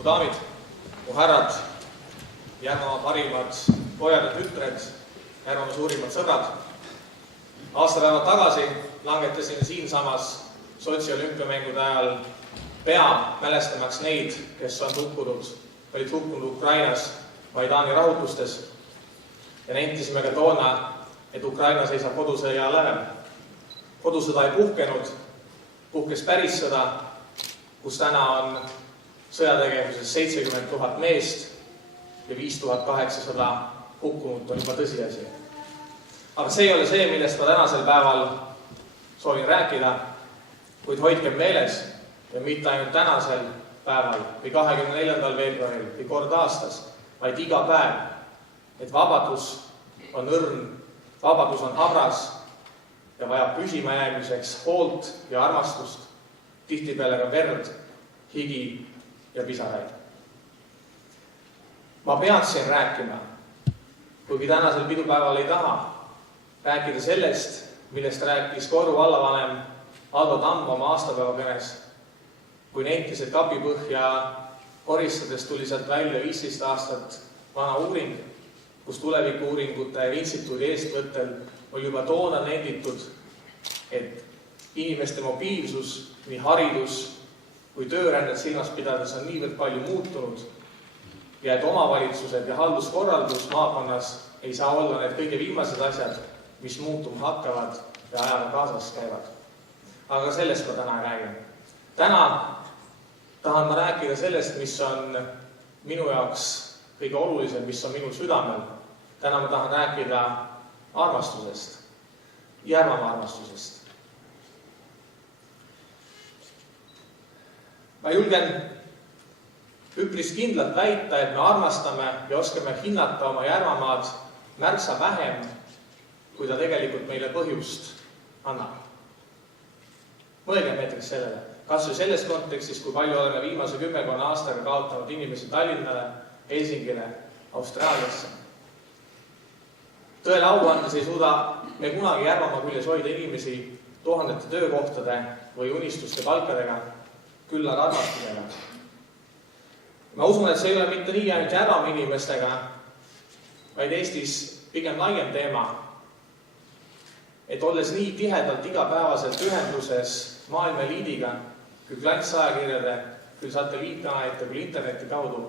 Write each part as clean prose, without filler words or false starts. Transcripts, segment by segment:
mu daamid, mu härrad, Järvamaa parimad pojad ja tütred, Järvamaa suurimad sõbrad. Aastapäevad tagasi langetasime siinsamas Sotši olümpiamängude ajal pea mälestamaks neid, kes olid hukkunud Ukrainas Maidani rahutustes ja nentisime ka toona, et Ukraina seisab kodusõja lävel. Kodusõda ei puhkenud, puhkes päris sõda, kus täna on sõjategevuses 70 000 meest ja 5800 hukkunut on juba tõsiasi. Aga see ei ole see, millest ma tänasel päeval soovin rääkida, kuid hoidkem meeles ja mitte ainult tänasel päeval või 24. veebruaril või kord aastas, vaid iga päev, et vabadus on õrn, vabadus on habras ja vajab püsima jäämiseks hoolt ja armastust, tihtipeale ka verd, higi ja pisaraid. Ma peaksin rääkima, kuigi tänasel pidupäeval ei taha, rääkida sellest, millest rääkis Koru vallavanem Aldo Tamm oma aastapäevakõnes, kui nentis, et kapipõhja koristades tuli sealt välja 15 aastat vana uuring, kus Tulevikuuuringute Instituudi eestvõttel oli juba toona nenditud, et inimeste mobiilsus, nii haridus kui töörännet silmas pidades on niivõrd palju muutunud ja et omavalitsused ja halduskorraldus maakonnas ei saa olla need kõige viimased asjad, mis muutuma hakkavad ja ajaga kaasas käivad. Aga sellest ma täna räägin. Täna tahan ma rääkida sellest, mis on minu jaoks kõige olulisem, mis on minul südamel. Täna ma tahan rääkida armastusest, Järvamaa armastusest. Ma julgen üpris kindlalt väita, et me armastame ja oskame hinnata oma Järvamaad märksa vähem, kui ta tegelikult meile põhjust annab. Mõelgem näiteks sellele, kas või selles kontekstis, kui palju oleme viimase 10 aastaga kaotanud inimesi Tallinnale, Helsingile, Austraaliasse. Tõele au andes ei suuda me kunagi Järvamaa küljes hoida inimesi tuhandete töökohtade või unistuste palkadega, küll aga armastusega. Ma usun, et see ei ole mitte nii ainult Järvamaa inimestega, vaid Eestis pigem laiem teema, et olles nii tihedalt igapäevaselt ühenduses maailma eliidiga, küll klantsajakirjade, küll satelliitkanalite, küll interneti kaudu,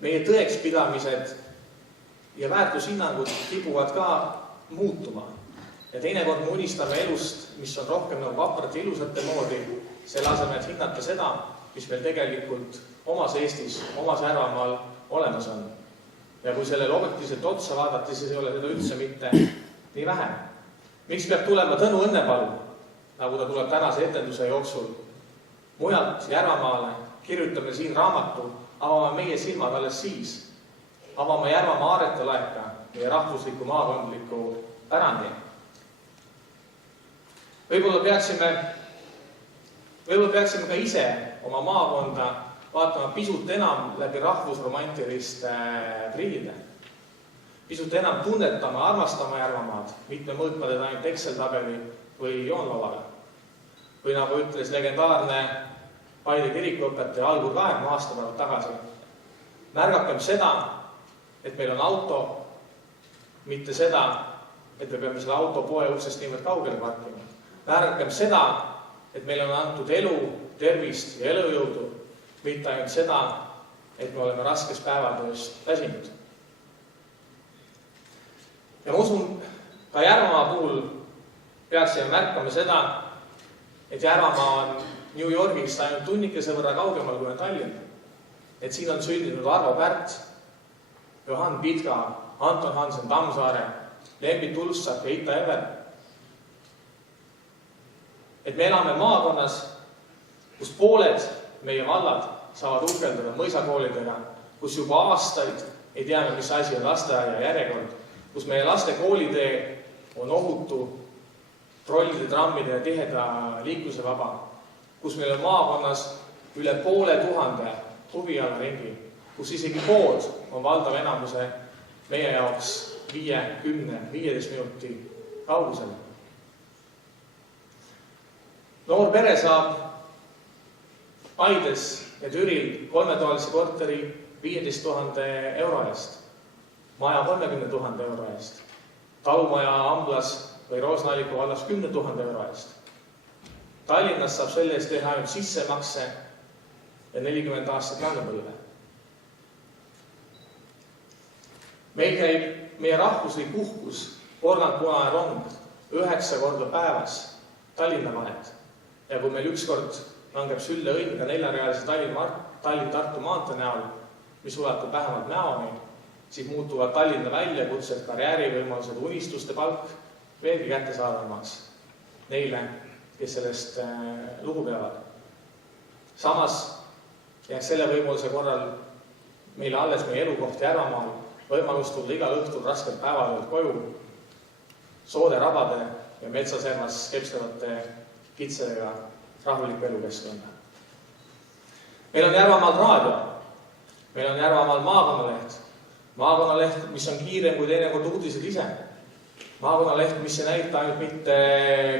meie tõekspidamised ja väärtushinnangud kipuvad ka muutuma. Ja teinekord me unistame elust, mis on rohkem nagu vaprate ilusate moodi, selle asemel, et hinnata seda, mis meil tegelikult omas Eestis, omas Järvamaal olemas on. Ja kui sellele objektiivselt otsa vaadata, siis ei ole seda üldse mitte nii vähe. Miks peab tulema Tõnu Õnnepalu, nagu ta tuleb tänase etenduse jooksul mujalt Järvamaale, kirjutame siin raamatu, avame meie silmad alles siis, avame Järvamaa aaretelaeka, meie rahvusliku maakondliku pärandi. Võib-olla peaksime ka ise oma maakonda vaatama pisut enam läbi rahvusromantiliste prillide. Pisut enam tunnetama, armastama Järvamaad, mitte mõõtma teda ainult Excel-tabeli või joonlauaga. Või nagu ütles legendaarne Paide kirikuõpetaja Algur Kaerma aastapäevad tagasi. Märgakem seda, et meil on auto, mitte seda, et me peame selle auto poe uksest niivõrd kaugele parkima. Märgakem seda, et meil on antud elu, tervist ja elujõudu, mitte ainult seda, et me oleme raskes päevatööst väsinud. Ja ma usun, ka Järvamaa puhul peaksime märkama seda, et Järvamaa on New Yorgist ainult tunnikese võrra kaugemal kui on Tallinn. Et siin on sündinud Arvo Pärt, Johan Pidga, Anton Hansen Tammsaare, Lembi Tulssak ja Ita Ever. Et me elame maakonnas, kus pooled meie vallad saavad uhkeldada mõisakoolidega, kus juba aastaid ei tea, mis asi on lasteaia järjekord, kus meie laste koolitee on ohutu, trollide, trammide ja tiheda liikluse vaba, kus meil on maakonnas üle 500 huvialaringi, kus isegi pood on valdav enamuse meie jaoks 5, 10, 15 minuti kaugusel. Noor pere saab Paides ja Türil 3-toalise korteri 15 000 euro eest, maja 30 000 euro eest, talumaja Amblas või Roosna-Alliku vallas 10 000 euro eest. Tallinnas saab selle eest teha ainult sissemakse ja 40 aastat laenupõlve. Meil käib meie rahvuslik uhkus, porgandpunane rong 9 korda päevas Tallinna vahet. Ja kui meil ükskord langeb sülle õnn ka 4-realise Tallinn-Tartu maantee näol, mis ulatub vähemalt Mäoni, siis muutuvad Tallinna väljakutsed, karjäärivõimalused, unistuste palk veelgi kättesaadavamaks neile, kes sellest lugu peavad. Samas jääks selle võimaluse korral meile alles meie elukoht Järvamaal, võimalus tulla igal õhtul raskelt päevatöölt koju, soode rabade ja metsaservas kepslevate kitsedega rahuliku elukeskkonna. Meil on Järvamaal raadio, meil on Järvamaal maakonnaleht, mis on kiirem kui teinekord uudised ise. Maakonnaleht, mis ei näita ainult mitte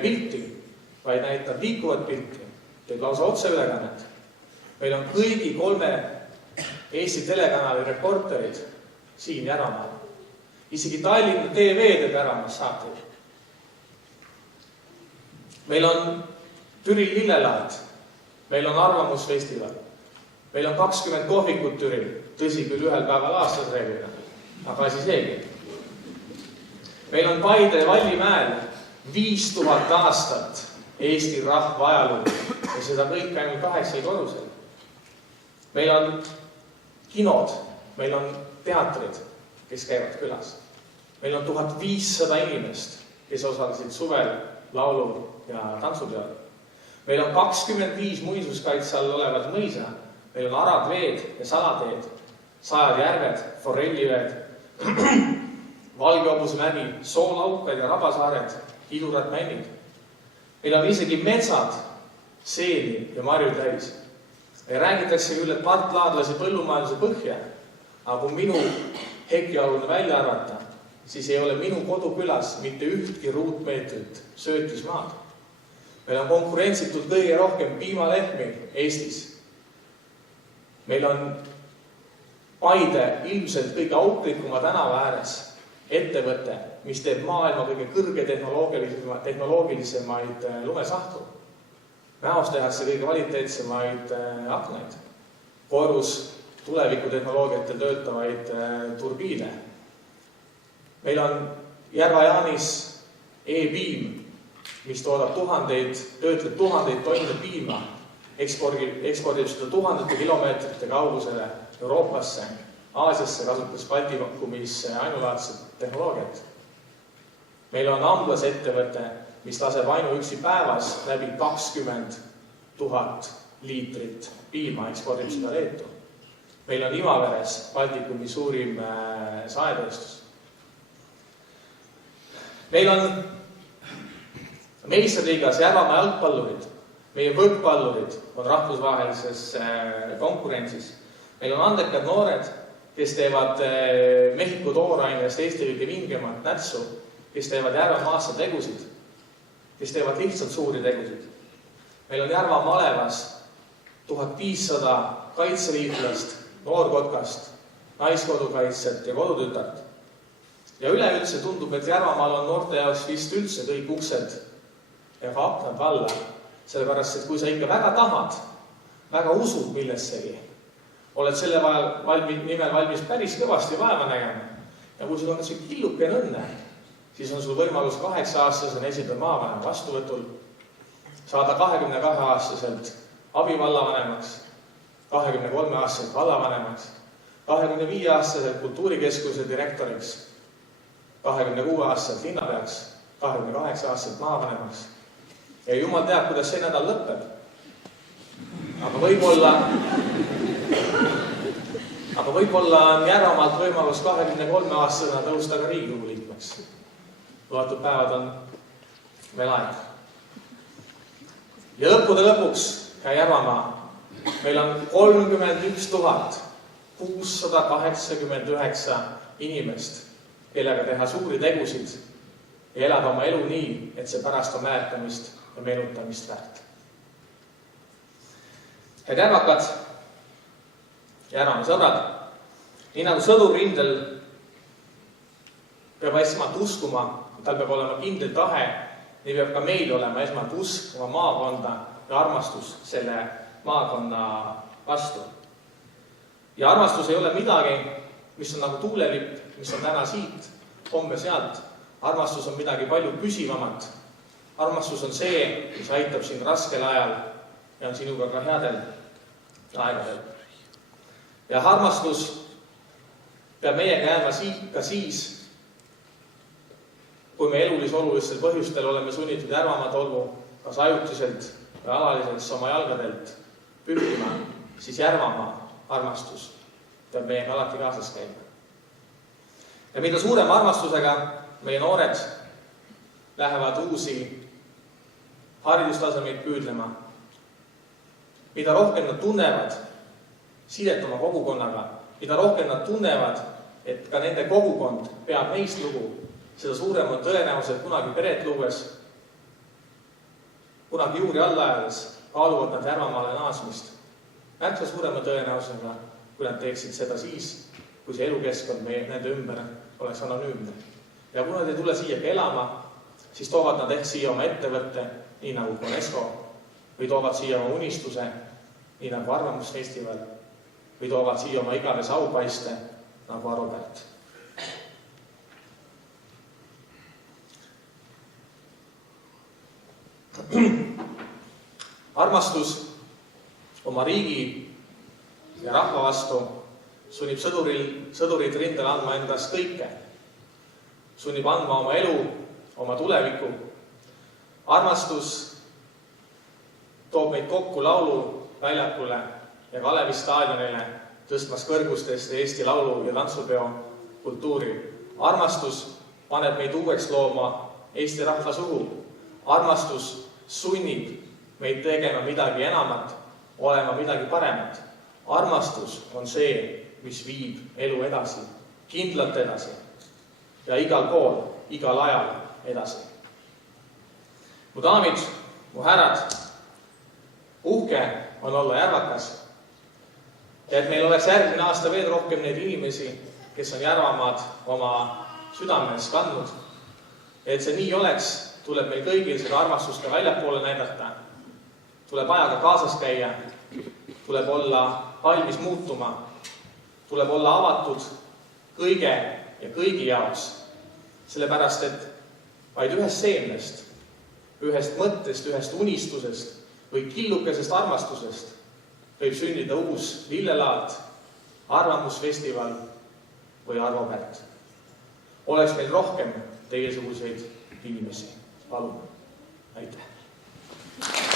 pilti, vaid näitab liikuvat pilti, teeb lausa otseülekannet. Meil on kõigi 3 Eesti telekanali reporterid siin Järvamaal. Isegi Tallinna TV teeb Järvamaas saateid. Meil on Türil lillelaat, meil on arvamusfestival, meil on 20 kohvikut Türil, tõsi küll 1 päeval aastas reeglina, aga asi seegi. Meil on Paide ja Vallimäel 5000 aastat Eesti rahva ajalugu ja seda kõik ainult 8 korrusel. Meil on kinod, meil on teatrid, kes käivad külas. Meil on 1500 inimest, kes osalesid suvel laulu ja tantsupeol. Meil on 25 muinsuskaitse all olevat mõisa, meil on aradveed ja salateed, 100 järved, forelliveed, Valgehobusmägi, soolaukad ja rabasaared, hidurad männid. Meil on isegi metsad, seeni ja marju täis. Meil räägitakse küll, et partlaadlasi põllumajanduse põhja, aga kui minu hekialune välja arvata, siis ei ole minu kodukülas mitte ühtki ruutmeetrit söötismaad. Meil on konkurentsitult kõige rohkem piimalehmi Eestis. Meil on Paide ilmselt kõige auklikuma tänava ääres ettevõte, mis teeb maailma kõige kõrge tehnoloogilisemaid lumesahtu. Mäos tehakse kõige kvaliteetsemaid aknaid, korus tulevikutehnoloogiatel töötavaid turbiine. Meil on Järva-Jaanis e-piim, mis toodab töötleb tuhandeid tonne piima, ekspordib seda tuhandete kilomeetrite kaugusele Euroopasse, Aasiasse, kasutades Baltikumis ainulaadset tehnoloogiat. Meil on Amblas ettevõte, mis laseb ainuüksi päevas läbi 20 000 liitrit piima, ekspordib seda Leetu. Meil on Imaveres Baltikumi suurim saetööstus. Meil on meistriliigas Järvamaa jalgpallurid, meie võrkpallurid on rahvusvahelises konkurentsis. Meil on andekad noored, kes teevad Mehhiko toorainest Eesti kõige vingemat nätsu, kes teevad Järvamaasse tegusid, kes teevad lihtsalt suuri tegusid. Meil on Järva malevas 1500 kaitseliitlast, noorkotkast, naiskodukaitset ja kodutütart. Ja üleüldse tundub, et Järvamaal on noorte jaoks vist üldse kõik uksed ja ka aknad valla, sellepärast, et kui sa ikka väga tahad, väga usud millessegi, oled selle nimel valmis päris kõvasti vaeva nägema ja kui sul on see killukene õnne, siis on sul võimalus 8-aastasena esimene maavanema vastuvõtul, saada 22-aastaselt abivallavanemaks, 23-aastaselt vallavanemaks, 25-aastaselt kultuurikeskuse direktoriks, 26-aastaselt linnapeaks, 28-aastaselt maavanemaks. Ja jumal teab, kuidas see nädal lõpeb. Aga võib-olla on Järvamaalt võimalus 23-aastasena tõusta ka Riigikogu liikmeks. Loetud päevad on veel aeg. Ja lõppude lõpuks ka Järvamaa. Meil on 31 689 inimest, kellega teha suuri tegusid ja elada oma elu nii, et see pärast on mäletamist ja meenutamist väärt. Head järvakad, järvame sõbrad, nii nagu sõdur rindel peab esmalt uskuma, tal peab olema kindel tahe, nii peab ka meil olema esmalt usk oma maakonda ja armastus selle maakonna vastu. Ja armastus ei ole midagi, mis on nagu tuulelipp, mis on täna siit, homme sealt. Armastus on midagi palju püsivamat. Armastus on see, mis aitab sind raskel ajal ja on sinuga ka headel aegadel. Ja armastus peab meiega jääma ka siis, kui me olulistel põhjustel oleme sunnitud järvamad olgu, kas ajutiselt või alaliselt oma jalgadelt pühkima, siis järvama armastus peab meiega alati kaasas käima. Ja mida suurema armastusega meie noored lähevad uusi haridustasemeid püüdlema, mida rohkem nad tunnevad sidet oma kogukonnaga, mida rohkem nad tunnevad, et ka nende kogukond peab neist lugu, seda suurem on tõenäoliselt kunagi peret luues, kunagi juuri alla ajades kaaluvad nad järvamaale naasmist. Märksa suurema tõenäosusega, kui nad teeksid seda siis, kui see elukeskkond nende ümber oleks anonüümne. Ja kui nad ei tule siia elama, siis toovad nad ehk siia oma ettevõtte, nii nagu UNESCO, või toovad siia oma unistuse, nii nagu Arvamusfestival, või toovad siia oma iganes aupaiste, nagu Arobert. Armastus oma riigi ja rahva vastu sunnib sõdurid rindel andma endast kõike. Sunnib andma oma elu, oma tuleviku. Armastus toob meid kokku lauluväljakule ja Kalevi staadionile, tõstmas kõrgustest Eesti laulu- ja tantsupeo kultuuri. Armastus paneb meid uueks looma Eesti rahva suhu. Armastus sunnib meid tegema midagi enamat, olema midagi paremat. Armastus on see, mis viib elu edasi, kindlalt edasi ja igal pool, igal ajal edasi. Mu daamid, mu härrad, uhke on olla järvakas ja et meil oleks järgmine aasta veel rohkem neid inimesi, kes on järvamaad oma südames kandnud. Et see nii oleks, tuleb meil kõigil seda armastust ka väljapoole näidata, tuleb ajaga kaasas käia, tuleb olla valmis muutuma, tuleb olla avatud kõige ja kõigi jaoks, sellepärast et vaid ühest seemnest, ühest mõttest, ühest unistusest või killukesest armastusest võib sündida uus lillelaat, Arvamusfestival või Arobert. Oleks meil rohkem teiesuguseid inimesi. Palun. Aitäh!